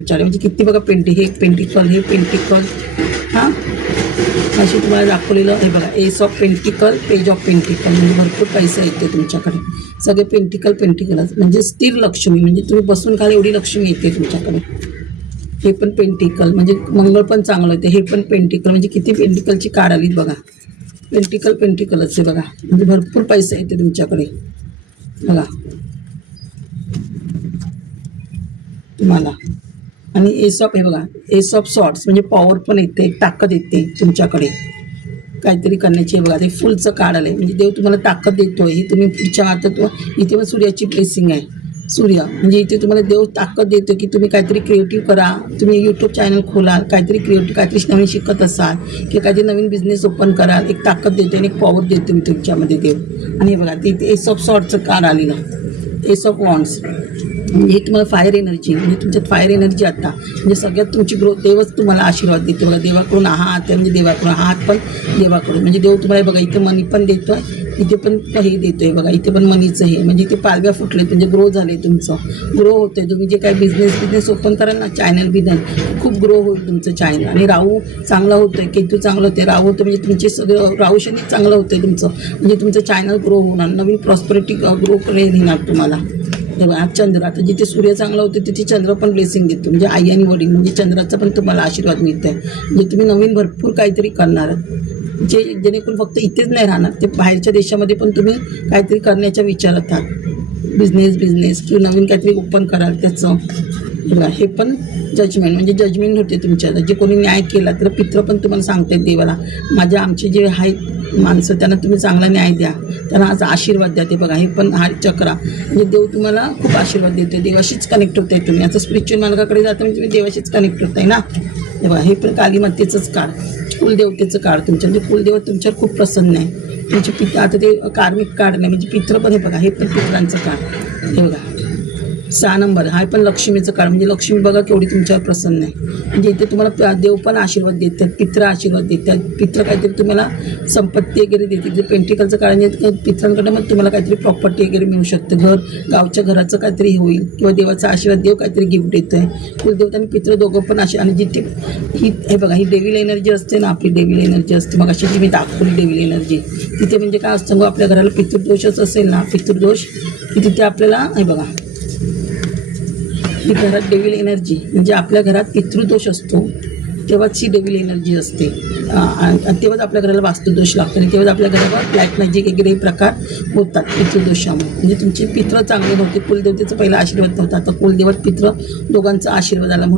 विचार म्हणजे किती बघा हे पेंटिकल हां अशी तुम्हाला दाखवलेलं हे बघा S of pentacle page of pentacle म्हणजे भरपूर पैसा येते तुमच्याकडे सगळे पेंटिकलच म्हणजे स्थिर लक्ष्मी म्हणजे तुम्ही बसून खाली एवढी लक्ष्मी येते तुमच्याकडे। हे पण पेंटिकल म्हणजे मंगळ पण चांगलं येते। हे पण पेंटिकल म्हणजे किती पेंटिकलची कार्ड आलीत बघा। पेंटिकलच आहे बघा म्हणजे भरपूर पैसा येते तुमच्याकडे बघा तुम्हाला। आणि एस ऑफ हे बघा एस ऑफ सॉर्ट्स म्हणजे पॉवर पण येते एक ताकद येते तुमच्याकडे काहीतरी करण्याची बघा। ते फुलचं कार्ड आलंय म्हणजे देव तुम्हाला ताकद देतोय ही तुम्ही पुढच्या हातात इथे पण सूर्याची ब्लेसिंग आहे। सूर्य म्हणजे इथे तुम्हाला देव ताकद देतो की तुम्ही काहीतरी क्रिएटिव्ह करा। तुम्ही यूट्यूब चॅनल खोला काहीतरी क्रिएटिव्ह काहीतरी नवीन शिकत असाल किंवा काहीतरी नवीन बिझनेस ओपन कराल एक ताकद देतो आणि एक पॉवर देतो मी तुमच्यामध्ये देव। आणि हे बघा ते एस ऑफ सॉर्टचं कार्ड आलेलं एस ऑफ वॉन्ड्स म्हणजे हे तुम्हाला फायर एनर्जी म्हणजे तुमच्यात फायर एनर्जी आता म्हणजे सगळ्यात तुमची ग्रोथ देवच तुम्हाला आशीर्वाद देतो बघा। देवाकडून हात म्हणजे देवाकडून हात पण देवाकडून म्हणजे देव तुम्हाला बघा इथे मनी पण देतो आहे इथे पण हे देतो आहे बघा। इथे पण मनीचं हे म्हणजे इथे पालव्या फुटले म्हणजे ग्रो झाले तुमचं ग्रो होतं आहे। तुम्ही जे काही बिझनेस ओपन कराल ना चॅनल खूप ग्रो होईल तुमचं चॅनल। आणि राहू चांगला होतं आहे केतू चांगलं होतं राहू होतं म्हणजे तुमचे सगळं राहू शनी चांगलं होतं आहे तुमचं म्हणजे तुमचं चॅनल ग्रो होणार नवीन प्रॉस्पेरिटी ग्रो येणार तुम्हाला। तेव्हा चंद्र आता जिथे सूर्य चांगला होतो तिथे चंद्र पण ब्लेसिंग देतो म्हणजे आई आणि वडील म्हणजे चंद्राचा पण तुम्हाला आशीर्वाद मिळतो आहे म्हणजे तुम्ही नवीन भरपूर काहीतरी करणार जे जेणेकरून फक्त इथेच नाही राहणार ते बाहेरच्या देशामध्ये पण तुम्ही काहीतरी करण्याच्या विचारात आहात बिझनेस किंवा नवीन काहीतरी ओपन कराल त्याचं। हे पण जजमेंट म्हणजे जजमेंट होते तुमच्या जे कोणी न्याय केला तर पित्र पण तुम्हाला सांगतात देवाला आमचे जे आहेत माणसं त्यांना तुम्ही चांगला न्याय द्या त्यांना आज आशीर्वाद द्या। ते बघा हे पण हा चक्रा म्हणजे देव तुम्हाला खूप आशीर्वाद देतो देवाशीच कनेक्ट होत आहे तुम्ही आता स्पिरिच्युअल मार्गाकडे जाता म्हणजे तुम्ही देवाशीच कनेक्ट होत आहे ना। हे बघा हे पण कालीमातेचंच कार्ड कुलदेवतेचं कार्ड तुमच्या म्हणजे कुलदेव तुमच्यावर खूप प्रसन्न आहे तुमचे आता ते कार्मिक कार्ड नाही म्हणजे पित्र पण हे बघा हे पण पित्रांचं कार्ड हे बघा 6 नंबर हा पण लक्ष्मीचं कार्ड म्हणजे लक्ष्मी बघा केवढी तुमच्यावर प्रसन्न आहे म्हणजे इथे तुम्हाला देव पण आशीर्वाद देतात पित्र आशीर्वाद देतात पित्र काहीतरी तुम्हाला संपत्ती वगैरे देते जे पेंटिकलचं कार्ड म्हणजे पित्रांकडे मग तुम्हाला काहीतरी प्रॉपर्टी वगैरे मिळू शकतं गावच्या घराचं काहीतरी होईल किंवा देवाचा आशीर्वाद देव काहीतरी गिफ्ट देतो आहे। कुलदेवता आणि पित्र दोघं पण असे आणि जिथे ही हे बघा ही डेव्हिल एनर्जी असते ना आपली डेव्हिल एनर्जी असते मग अशी जी मी दाखवली डेव्हिल एनर्जी तिथे म्हणजे काय असतं मग आपल्या घराला पितृदोषच असेल ना पितृदोष की तिथे आपल्याला हे बघा ही घरात डेव्हिल एनर्जी म्हणजे आपल्या घरात पितृदोष असतो तेव्हाच ही डेव्हिल एनर्जी असते आणि तेव्हाच आपल्या घराला वास्तुदोष लागतो आणि तेव्हाच आपल्या घरावर ब्लॅक मॅजिक वगैरे प्रकार होतात पितृदोषामुळे म्हणजे तुमचे पित्र चांगले होते कुलदेवतेचा पहिला आशीर्वाद नव्हता आता कुलदेवत पित्र दोघांचा आशीर्वाद आला।